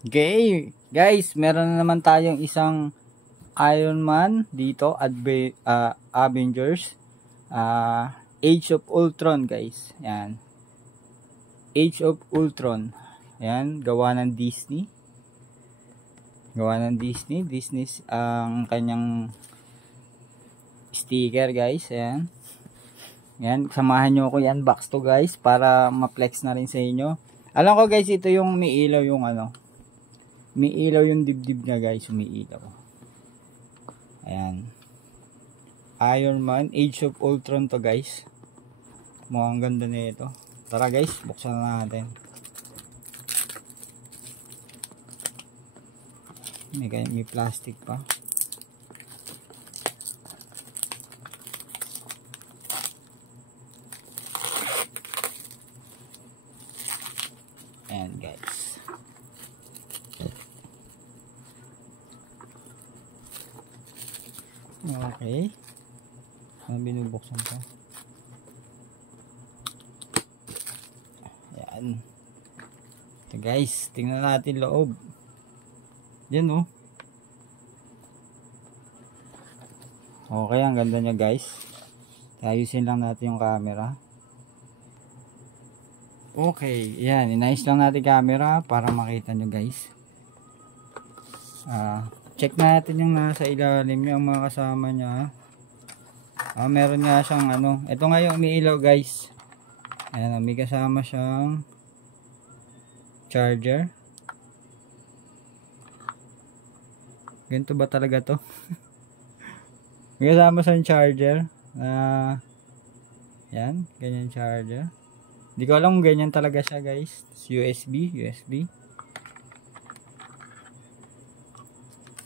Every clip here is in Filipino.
Okay, guys, meron na naman tayong isang Iron Man dito, Avengers, Age of Ultron, guys. Yan. Age of Ultron. Yan, gawa ng Disney. Disney ang kanyang sticker, guys. Yan. Yan, samahan nyo ako yan, box to, guys, para ma-flex na rin sa inyo. Alam ko, guys, ito yung may ilaw yung umiilaw yung dibdib niya, guys, umiilaw. Ayan. Iron Man, Age of Ultron to, guys. Mukhang ganda na ito. Tara, guys, buksan na natin. May plastic pa. Ayan, guys. Okay. Ano binubuksan ko? Ayan. Ito, guys, tingnan natin loob. Yan, oh. Okay, ang ganda niya, guys. Ayusin lang natin yung camera. Okay, yan. Inayos lang natin camera para makita nyo, guys. Check natin yung nasa ilalim niya, ang mga kasama niya. Meron nga siyang ito nga yung umiilaw, guys. Ayan, may kasama siyang charger. Ganito ba talaga to? May kasama siyang charger. Yan, ganyan charger. Hindi ko alam kung ganyan talaga siya, guys. USB.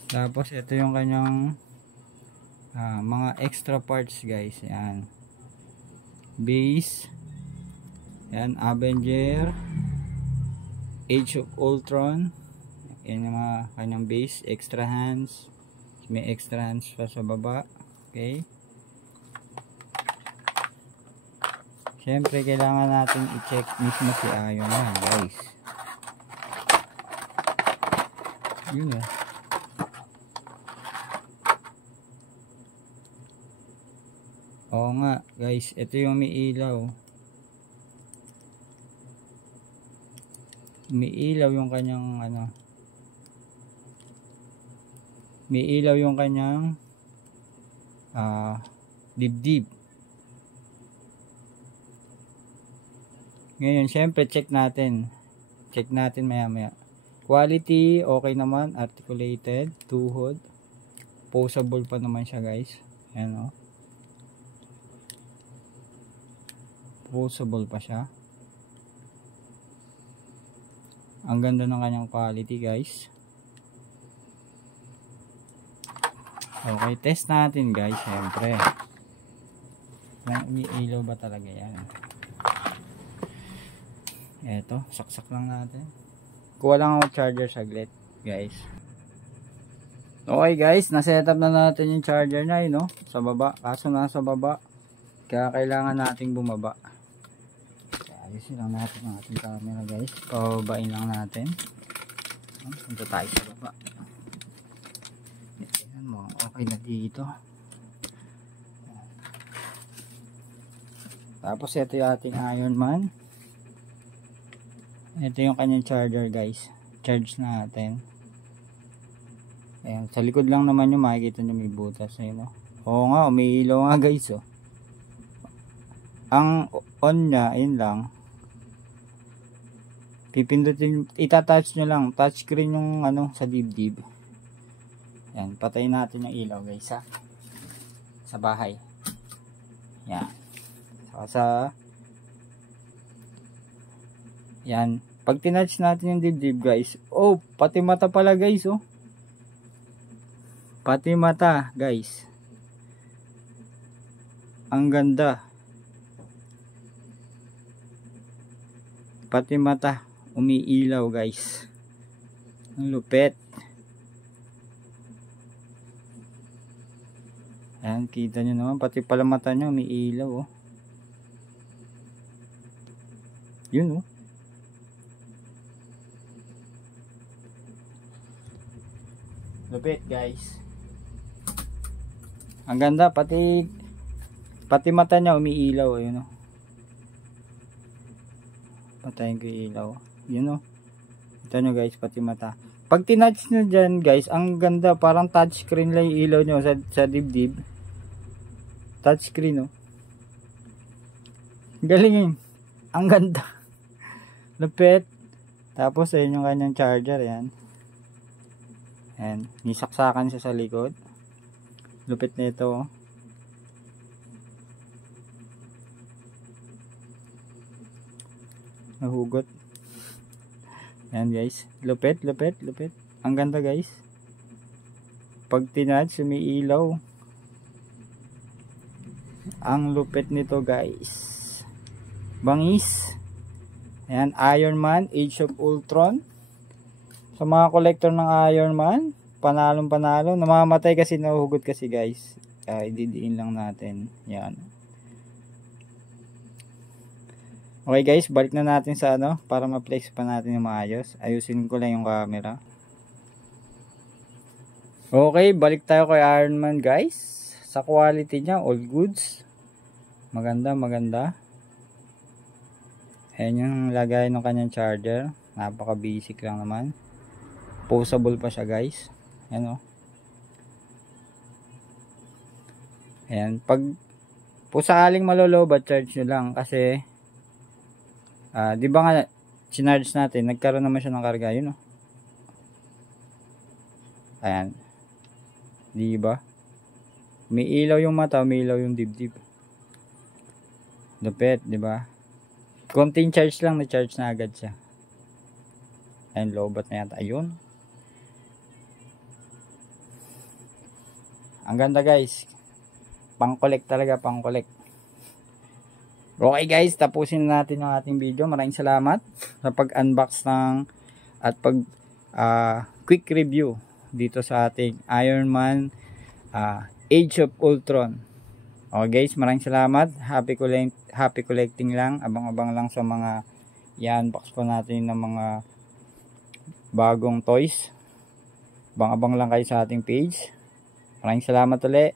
Tapos ito yung kanyang mga extra parts, guys. Yan. Base. Yan, Avenger. Age of Ultron. Yan yung mga kanyang base. Extra hands. May extra hands pa sa baba. Okay. Siyempre, kailangan natin i-check mismo si Iron Man, guys. Yun o. Oo nga, guys. Ito yung may ilaw. May ilaw yung kanyang may ilaw yung kanyang dibdib. Ngayon, syempre, check natin maya. Quality, okay naman. Articulated, tuhod. Posable pa naman siya, guys. Ayan, o. Posable pa siya. Ang ganda ng kanyang quality, guys. Okay, test natin, guys, syempre. Umiilaw ba talaga yan? Eto, saksak lang natin. Kuha lang ako charger saglit, guys. Okay, guys, naset up na natin yung charger na yun, no? Sa baba, kaso nasa baba. Kaya kailangan nating bumaba. Ayusin lang natin ang ating camera, guys. Pababain lang natin. Punta tayo sa baba. Ayan mo, okay na dito. Tapos ito yung ating Iron Man. Ito yung kanyang charger, guys. Charge natin. Ayan, sa likod lang naman yung makikita nyo may butas. Ayan, oh. Oo nga, umiilaw nga, guys, oh. Ang on niya, ayun lang. Pipindutin, itatouch nyo lang. Touchscreen yung sa dibdib. Ayan, patayin natin yung ilaw, guys, ha. Sa bahay. Ayan. Yan. Pag tinouch natin yung dibdib, guys. Oh, pati mata pala, guys, oh. Pati mata, guys. Ang ganda. Pati mata umiilaw, guys. Ang lupet. Ayan, kita nyo naman. Pati pala mata nyo umiilaw, oh. Yun, oh. Lupit guys. Ang ganda, pati mata niya umiilaw, ayun oh. Patayin ko yung ilaw. Yun oh. Ito nyo guys, pati mata. Pag tinouch nyo dyan guys, ang ganda, parang touchscreen lang yung ilaw nyo sa dibdib. Touchscreen oh. Galing yun. Ang ganda. Lupit. Tapos ayun yung kanyang charger, yan. Ayan, nisaksakan siya sa likod. Lupit na ito oh. Nahugot. Ayan guys, lupit. Ang ganda guys. Pag tinouch, sumiilaw. Ang lupit nito guys. Bangis. Ayan, Iron Man, Age of Ultron. Sa mga collector ng Iron Man, panalong panalo. Namamatay kasi, nahuhugot kasi guys. Ididiin lang natin. Yan. Okay guys, balik na natin sa ano, para ma-flex pa natin yung maayos. Ayusin ko lang yung camera. Okay, balik tayo kay Iron Man guys. Sa quality niya, all goods. Maganda. Ayan yung lagay ng kanyang charger. Napaka basic lang naman. Posable pa siya guys. Ayan o. Ayan, pag po sakaling malolobat, charge nyo lang kasi di ba nga sinarge natin, nagkaroon naman siya ng karga, yun oh. Ayan. Di ba? May ilaw yung mata, may ilaw yung dibdib. Lupit, di ba? Konting charge lang, na-charge na agad siya. Ayan, lobat na yata. Ayun. Ang ganda guys. Pang-collect talaga, pang-collect. Okay guys, tapusin na natin yung ating video. Maraming salamat sa pag-unbox ng at quick review dito sa ating Iron Man Age of Ultron. Okay guys, maraming salamat. Happy collecting lang. Abang-abang lang sa mga i-unbox ko natin ng mga bagong toys. Abang-abang lang kayo sa ating page. Maraming salamat ulit.